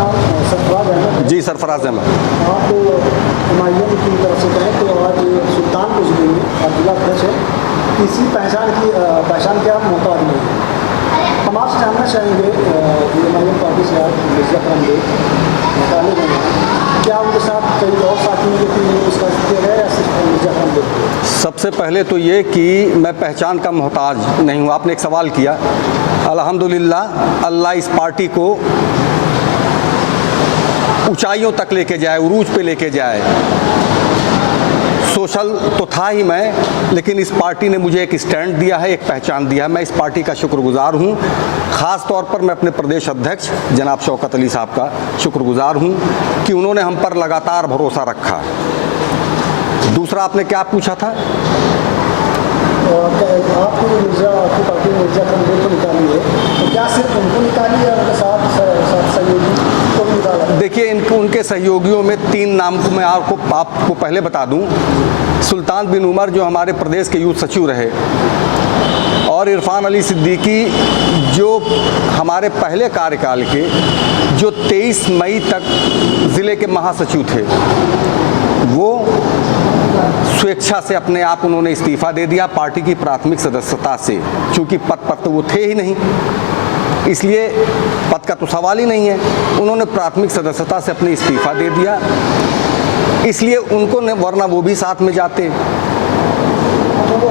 नाम सरफराज अहमद है। जी, सरफराज अहमद। आप एमआईएम की तरफ से कहें तो आज सुल्तानपुर जिले में आप जिला अध्यक्ष है, किसी पहचान के आप मोहताज नहीं है। हम आपसे जानना चाहेंगे एमआईएम पार्टी से आप मिर्जा अकरम बेग निकाले गए हैं, क्या उनके साथ कई और साथियों के भी उसका किया गया या सिर्फ मिर्जा अकरम बेग? सबसे पहले तो ये कि मैं पहचान का मोहताज नहीं हूँ। आपने एक सवाल किया, अल्हम्दुलिल्लाह अल्लाह इस पार्टी को ऊंचाइयों तक लेके जाए, उरूज पे लेके जाए। सोशल तो था ही मैं, लेकिन इस पार्टी ने मुझे एक स्टैंड दिया है, एक पहचान दिया है। मैं इस पार्टी का शुक्रगुजार हूँ। ख़ास तौर पर मैं अपने प्रदेश अध्यक्ष जनाब शौकत अली साहब का शुक्रगुजार हूँ कि उन्होंने हम पर लगातार भरोसा रखा। दूसरा आपने क्या पूछा था? आपकी पार्टी ने मिर्जा अकरम बेग को निकाली है, तो क्या सिर्फ उनको निकाली है, उनके साथ सहयोगी को भी निकाला? देखिए, उनके सहयोगियों में 3 नाम को मैं आपको पहले बता दूं। सुल्तान बिन उमर जो हमारे प्रदेश के यूथ सचिव रहे, और इरफान अली सिद्दीकी जो हमारे पहले कार्यकाल के जो 23 मई तक ज़िले के महासचिव थे, वो स्वेच्छा से अपने आप उन्होंने इस्तीफ़ा दे दिया पार्टी की प्राथमिक सदस्यता से। चूँकि पद पर तो वो थे ही नहीं, इसलिए पद का तो सवाल ही नहीं है। उन्होंने प्राथमिक सदस्यता से अपनी इस्तीफ़ा दे दिया, इसलिए उनको न, वरना वो भी साथ में जाते।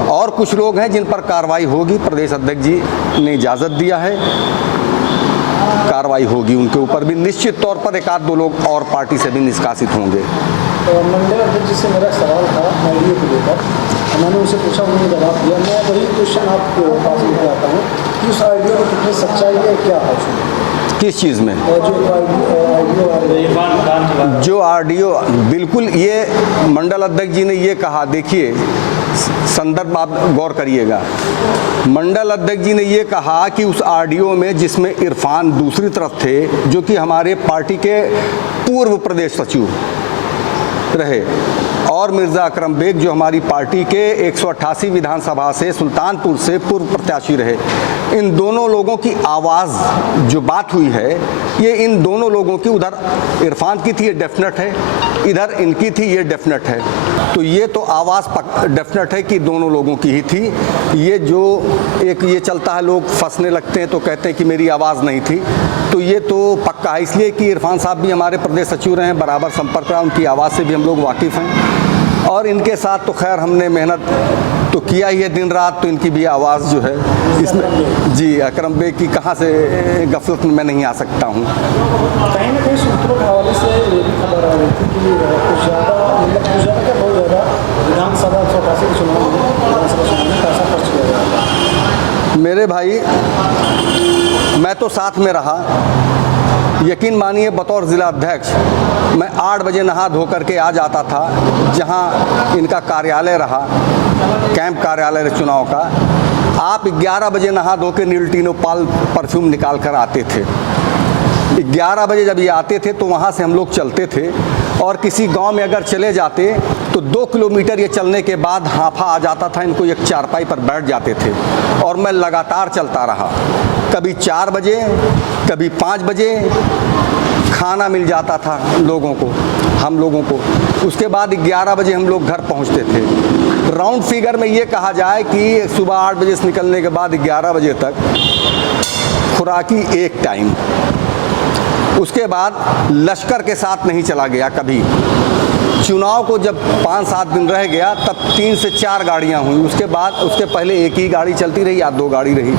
और कुछ लोग हैं जिन पर कार्रवाई होगी, प्रदेश अध्यक्ष जी ने इजाज़त दिया है, कार्रवाई होगी उनके ऊपर भी। निश्चित तौर पर 1-2 लोग और पार्टी से भी निष्कासित होंगे। मंडल अध्यक्ष जी से मेरा सवाल था आईडियो को लेकर, मैंने उनसे पूछा, उन्होंने जवाब दिया। मैं वही क्वेश्चन आपके पास लेकर आता हूँ कि उस आईडियो में कितनी सच्चाई है, क्या है उसमें? किस चीज़ में? जो आरडीओ बिल्कुल, ये मंडल अध्यक्ष जी ने ये कहा। देखिए, संदर्भ आप गौर करिएगा। मंडल अध्यक्ष जी ने ये कहा कि उस आरडीओ में जिसमें इरफान दूसरी तरफ थे, जो कि हमारे पार्टी के पूर्व प्रदेश सचिव रहे, और मिर्ज़ा अकरम बेग जो हमारी पार्टी के 188 विधानसभा से सुल्तानपुर से पूर्व प्रत्याशी रहे, इन दोनों लोगों की आवाज़ जो बात हुई है, ये इन दोनों लोगों की, उधर इरफान की थी, ये डेफिनेट है, इधर इनकी थी, ये डेफिनेट है। तो ये तो आवाज़ डेफिनेट है कि दोनों लोगों की ही थी। ये जो एक ये चलता है, लोग फंसने लगते हैं तो कहते हैं कि मेरी आवाज़ नहीं थी, तो ये तो पक्का है। इसलिए कि इरफान साहब भी हमारे प्रदेश सचिव रहे हैं, बराबर संपर्क रहा, उनकी आवाज़ से भी हम लोग वाकिफ़ हैं। और इनके साथ तो खैर हमने मेहनत तो किया ही है दिन रात, तो इनकी भी आवाज़ जो है इसमें, जी, अकरम बेग की कहाँ से गफलत में मैं नहीं आ सकता हूँ। कहीं ना कहीं सूत्रों के हवाले से ये भी खबर आ रही थी कि कुछ ज़्यादा क्या बहुत ज़्यादा विधानसभा के चुनाव में पैसा खर्च किया गया। मेरे भाई, मैं तो साथ में रहा। यकीन मानिए, बतौर ज़िला अध्यक्ष मैं 8 बजे नहा धो करके आ जाता था जहां इनका कार्यालय रहा, कैंप कार्यालय चुनाव का। आप 11 बजे नहा धो के नीलटीनो पाल परफ्यूम निकाल कर आते थे। 11 बजे जब ये आते थे तो वहाँ से हम लोग चलते थे, और किसी गांव में अगर चले जाते तो 2 किलोमीटर ये चलने के बाद हांफा आ जाता था, इनको एक चारपाई पर बैठ जाते थे, और मैं लगातार चलता रहा। कभी 4 बजे, कभी 5 बजे खाना मिल जाता था लोगों को, हम लोगों को। उसके बाद 11 बजे हम लोग घर पहुंचते थे। राउंड फिगर में ये कहा जाए कि सुबह 8 बजे से निकलने के बाद 11 बजे तक खुराकी एक टाइम। उसके बाद लश्कर के साथ नहीं चला गया कभी। चुनाव को जब 5-7 दिन रह गया तब 3 से 4 गाड़ियां हुई। उसके बाद, उसके पहले एक ही गाड़ी चलती रही या 2 गाड़ी रही।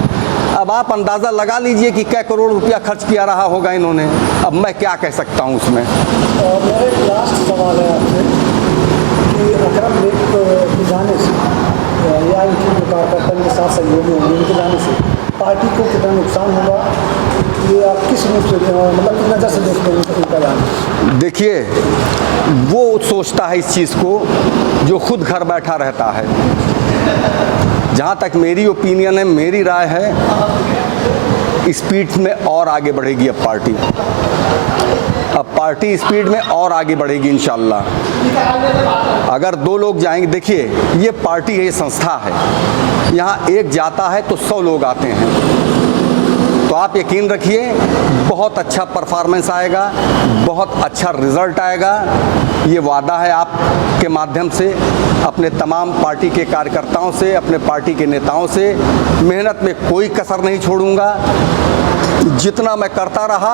अब आप अंदाज़ा लगा लीजिए कि क्या करोड़ रुपया खर्च किया रहा होगा इन्होंने। अब मैं क्या कह सकता हूँ उसमें। मेरा एक लास्ट सवाल है आपसे कि अकरम बेग के जाने से या इनकी जो कार्यकर्ता के साथ सहयोगी होंगे, इनके जाने से पार्टी को कितना नुकसान होगा, ये आप किस रूप से, मतलब किस नज़र से देखते हैं इनका जाना? देखिए, वो सोचता है इस चीज़ को जो खुद घर बैठा रहता है। जहाँ तक मेरी ओपिनियन है, मेरी राय है, स्पीड में और आगे बढ़ेगी अब पार्टी। अब पार्टी स्पीड में और आगे बढ़ेगी इंशाल्लाह। अगर 2 लोग जाएंगे, देखिए ये पार्टी है, ये संस्था है, यहाँ एक जाता है तो 100 लोग आते हैं। तो आप यकीन रखिए बहुत अच्छा परफॉर्मेंस आएगा, बहुत अच्छा रिजल्ट आएगा। ये वादा है आपके माध्यम से अपने तमाम पार्टी के कार्यकर्ताओं से, अपने पार्टी के नेताओं से। मेहनत में कोई कसर नहीं छोड़ूंगा। जितना मैं करता रहा,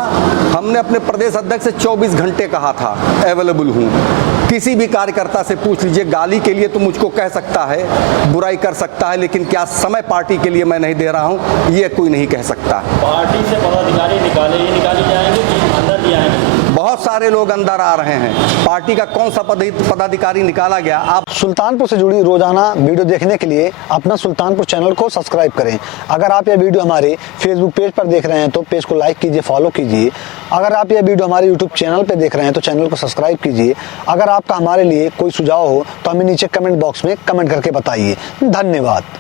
हमने अपने प्रदेश अध्यक्ष से 24 घंटे कहा था अवेलेबल हूँ। किसी भी कार्यकर्ता से पूछ लीजिए, गाली के लिए तो मुझको कह सकता है, बुराई कर सकता है, लेकिन क्या समय पार्टी के लिए मैं नहीं दे रहा हूँ, ये कोई नहीं कह सकता। पार्टी से पदाधिकारी निकाले जाएंगे कि अंदर भी आएंगे? बहुत सारे लोग अंदर आ रहे हैं। पार्टी का कौन सा पदाधिकारी निकाला गया? आप सुल्तानपुर से जुड़ी रोजाना वीडियो देखने के लिए अपना सुल्तानपुर चैनल को सब्सक्राइब करें। अगर आप यह वीडियो हमारे फेसबुक पेज पर देख रहे हैं तो पेज को लाइक कीजिए, फॉलो कीजिए। अगर आप यह वीडियो हमारे यूट्यूब चैनल पर देख रहे हैं तो चैनल को सब्सक्राइब कीजिए। अगर आपका हमारे लिए कोई सुझाव हो तो हमें नीचे कमेंट बॉक्स में कमेंट करके बताइए। धन्यवाद।